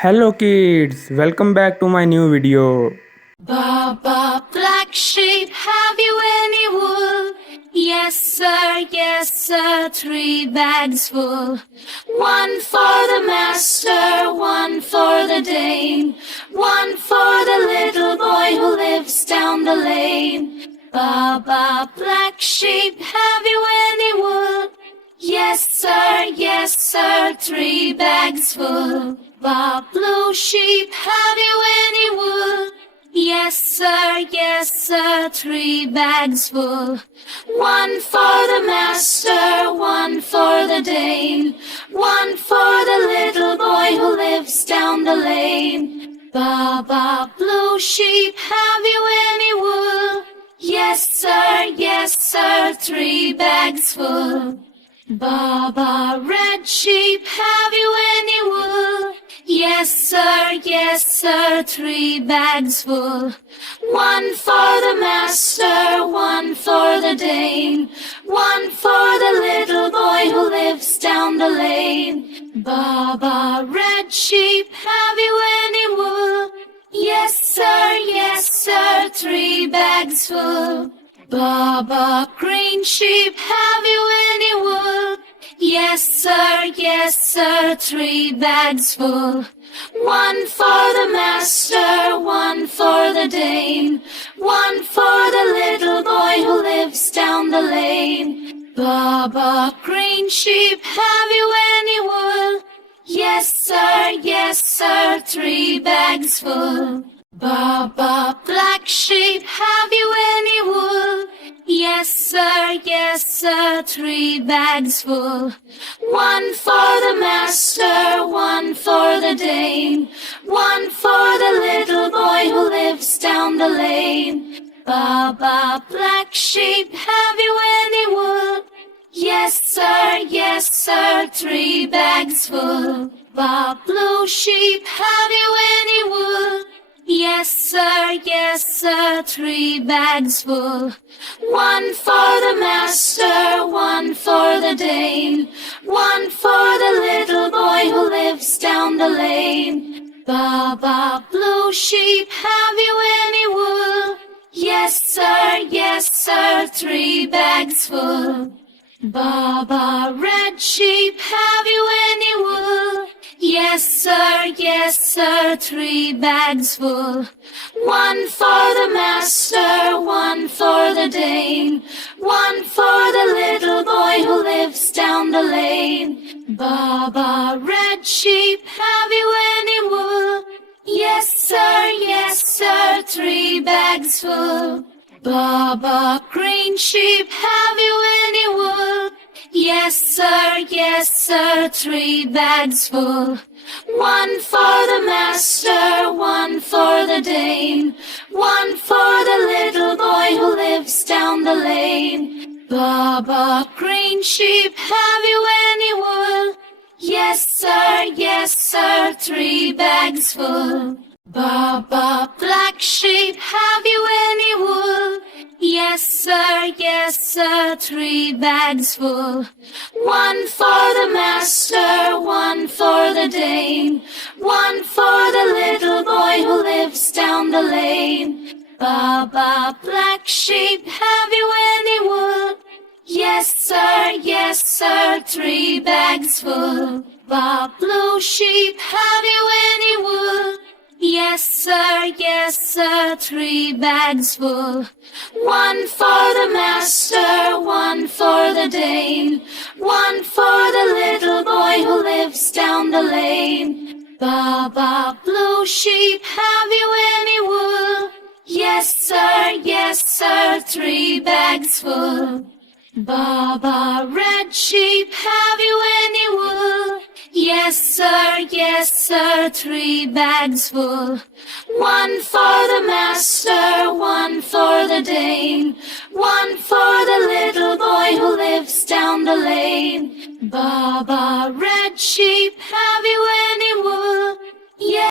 Hello kids, welcome back to my new video. Baba, black sheep, have you any wool? Yes sir, 3 bags full. One for the master, one for the dame, one for the little boy who lives down the lane. Baba, black sheep, have you any wool? Yes sir, 3 bags full. Bob, blue sheep, have you any wool? Yes sir, 3 bags full. One for the master, one for the dame, one for the little boy who lives down the lane. Baba, blue sheep, have you any wool? Yes sir, 3 bags full. Baba, red sheep, have you any wool? Yes sir, 3 bags full. One for the master, one for the dame, one for the little boy who lives down the lane. Baba, red sheep, have you any wool? Yes sir, 3 bags full. Baba, green sheep, have you any wool? Yes sir, 3 bags full. One for the master, one for the dame, one for the little boy who lives down the lane. Baba, green sheep, have you any wool? Yes sir, 3 bags full. Baba, black sheep, have you any wool? Yes sir, 3 bags full. One for the master, one for the dame, one for the little boy who lives down the lane. Baba, black sheep, have you any wool? Yes sir, 3 bags full. Bob, blue sheep, have you any wool? Yes sir, 3 bags full. One for the master, one for the dame, one for the little boy who lives down the lane. Baba, blue sheep, have you any wool? Yes sir, 3 bags full. Baba, red sheep, have you any wool? Yes sir, 3 bags full. One for the master, one for the dame, one for the little boy who lives down the lane. Baba, red sheep, have you any wool? Yes sir, 3 bags full. Baba, green sheep, have you any wool? Yes sir, 3 bags full. One for the master, one for the dame, one for the little boy who lives down the lane. Baba, green sheep, have you any wool? Yes sir, 3 bags full. Baba, black sheep, have you any wool? Yes sir, 3 bags full. One for the master, one for the dame, one for the little boy who lives down the lane. Baba, black sheep, have you any wool? Yes sir, 3 bags full. Bob, blue sheep, have you any wool? Yes sir, 3 bags full. One for the master, one for the dame, one for the little boy who lives down the lane. Baba, blue sheep, have you any wool? Yes sir, 3 bags full. Baba, red sheep, have you any wool? Yes sir, 3 bags full. One for the master, one for the dame, one for the little boy who lives down the lane. Baba, red sheep, have